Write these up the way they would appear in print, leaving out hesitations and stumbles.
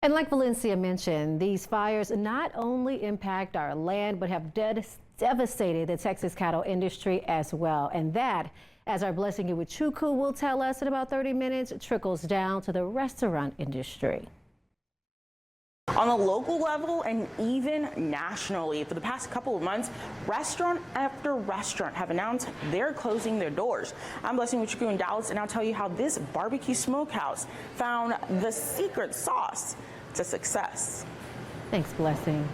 And like Valencia mentioned, these fires not only impact our land, but have devastated the Texas cattle industry as well. And that, as our Blessing You with Chuku will tell us in about 30 minutes, trickles down to the restaurant industry. On a local level and even nationally, for the past couple of months, restaurant after restaurant have announced they're closing their doors. I'm Blessing with Chuku in Dallas, and I'll tell you how this barbecue smokehouse found the secret sauce to success. Thanks, Blessing.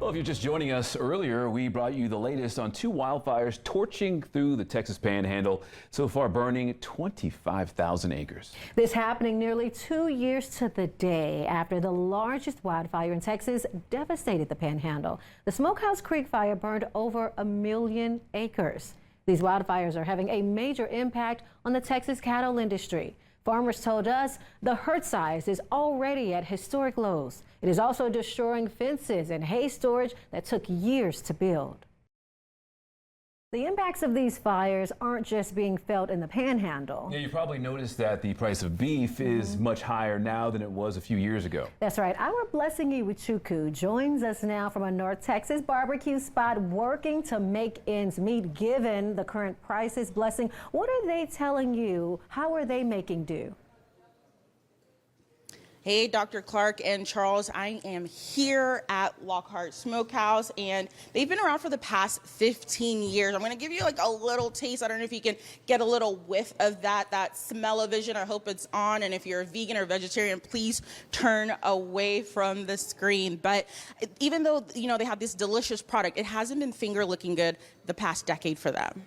Well, if you're just joining us earlier, we brought you the latest on two wildfires torching through the Texas Panhandle, so far burning 25,000 acres. This happening nearly 2 years to the day after the largest wildfire in Texas devastated the Panhandle. The Smokehouse Creek fire burned over 1 million acres. These wildfires are having a major impact on the Texas cattle industry. Farmers told us the herd size is already at historic lows. It is also destroying fences and hay storage that took years to build. The impacts of these fires aren't just being felt in the Panhandle. Yeah, you probably noticed that the price of beef is much higher now than it was a few years ago. That's right. Our Blessing You with Chuku joins us now from a North Texas barbecue spot working to make ends meet given the current prices. Blessing, what are they telling you? How are they making do? Hey, Dr. Clark and Charles, I am here at Lockhart Smokehouse, and they've been around for the past 15 years. I'm going to give you like a little taste. I don't know if you can get a little whiff of that smell-o-vision. I hope it's on, and if you're a vegan or vegetarian, please turn away from the screen. But even though, you know, they have this delicious product, it hasn't been finger-looking good the past decade for them.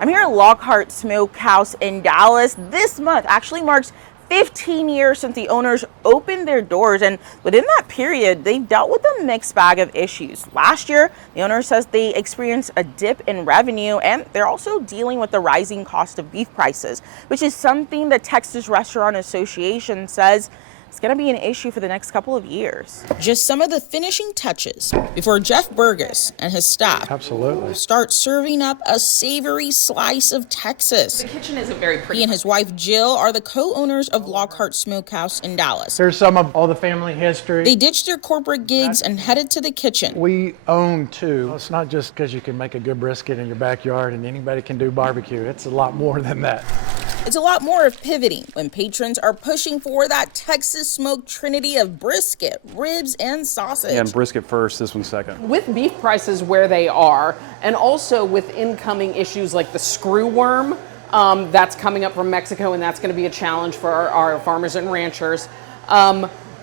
I'm here at Lockhart Smokehouse in Dallas. This month actually marks 15 years since the owners opened their doors, and within that period, they've dealt with a mixed bag of issues. Last year, the owner says they experienced a dip in revenue, and they're also dealing with the rising cost of beef prices, which is something the Texas Restaurant Association says it's going to be an issue for the next couple of years. Just some of the finishing touches before Jeff Burgess and his staff start serving up a savory slice of Texas. The kitchen isn't very pretty. He and his wife Jill are the co-owners of Lockhart Smokehouse in Dallas. There's some of all the family history. They ditched their corporate gigs and headed to the kitchen. We own two. It's not just because you can make a good brisket in your backyard and anybody can do barbecue. It's a lot more than that. It's a lot more of pivoting when patrons are pushing for that Texas smoked trinity of brisket, ribs, and sausage. Yeah, and brisket first, this one second. With beef prices where they are, and also with incoming issues like the screw worm that's coming up from Mexico, and that's going to be a challenge for our farmers and ranchers.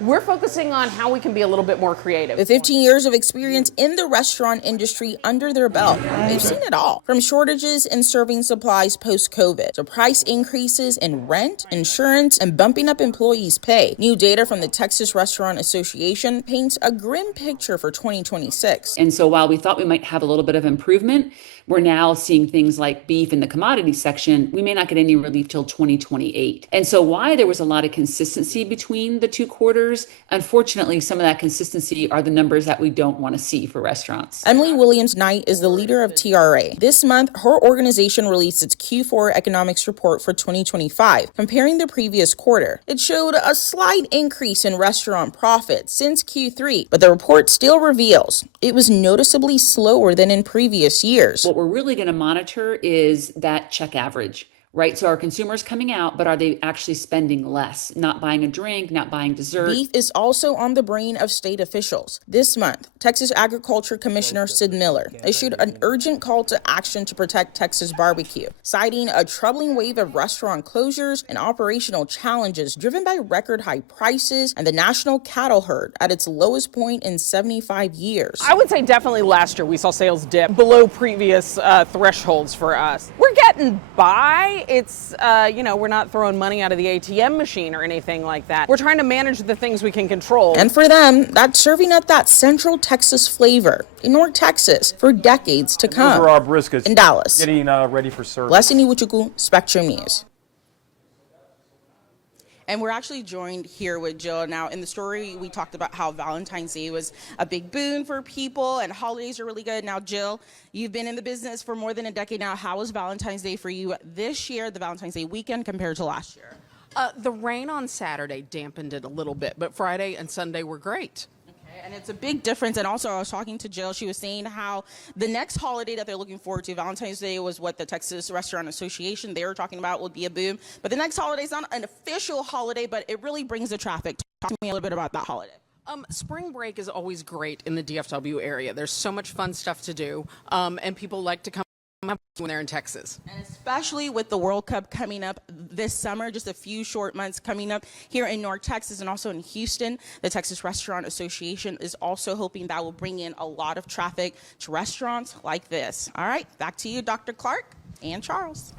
We're focusing on how we can be a little bit more creative. With 15 years of experience in the restaurant industry under their belt, they've seen it all. From shortages in serving supplies post-COVID to price increases in rent, insurance, and bumping up employees' pay. New data from the Texas Restaurant Association paints a grim picture for 2026. And so while we thought we might have a little bit of improvement, we're now seeing things like beef in the commodity section. We may not get any relief till 2028. And so why there was a lot of consistency between the two quarters, unfortunately, some of that consistency are the numbers that we don't want to see for restaurants. Emily Williams-Knight is the leader of TRA. This month, her organization released its Q4 economics report for 2025, comparing the previous quarter. It showed a slight increase in restaurant profits since Q3, but the report still reveals it was noticeably slower than in previous years. What we're really going to monitor is that check average, right? So are consumers coming out, but are they actually spending less? Not buying a drink, not buying dessert. Beef is also on the brain of state officials. This month, Texas Agriculture Commissioner Sid Miller issued an urgent call to action to protect Texas barbecue, citing a troubling wave of restaurant closures and operational challenges driven by record high prices and the national cattle herd at its lowest point in 75 years. I would say definitely last year we saw sales dip below previous thresholds for us. We're getting by. It's, we're not throwing money out of the ATM machine or anything like that. We're trying to manage the things we can control. And for them, that's serving up that Central Texas flavor in North Texas for decades to come. Those are our briskets in Dallas. Getting ready for service. Blessing You with Chuku, Spectrum News. And we're actually joined here with Jill. Now, in the story, we talked about how Valentine's Day was a big boon for people and holidays are really good. Now, Jill, you've been in the business for more than a decade now. How was Valentine's Day for you this year, the Valentine's Day weekend, compared to last year? The rain on Saturday dampened it a little bit, but Friday and Sunday were great. And it's a big difference. And also, I was talking to Jill. She was saying how the next holiday that they're looking forward to, Valentine's Day, was what the Texas Restaurant Association, they were talking about would be a boom. But the next holiday is not an official holiday, but it really brings the traffic. Talk to me a little bit about that holiday. Spring break is always great in the DFW area. There's so much fun stuff to do, and people like to come when they're in Texas. And especially with the World Cup coming up this summer, just a few short months coming up here in North Texas and also in Houston, the Texas Restaurant Association is also hoping that will bring in a lot of traffic to restaurants like this. All right, back to you, Dr. Clark and Charles.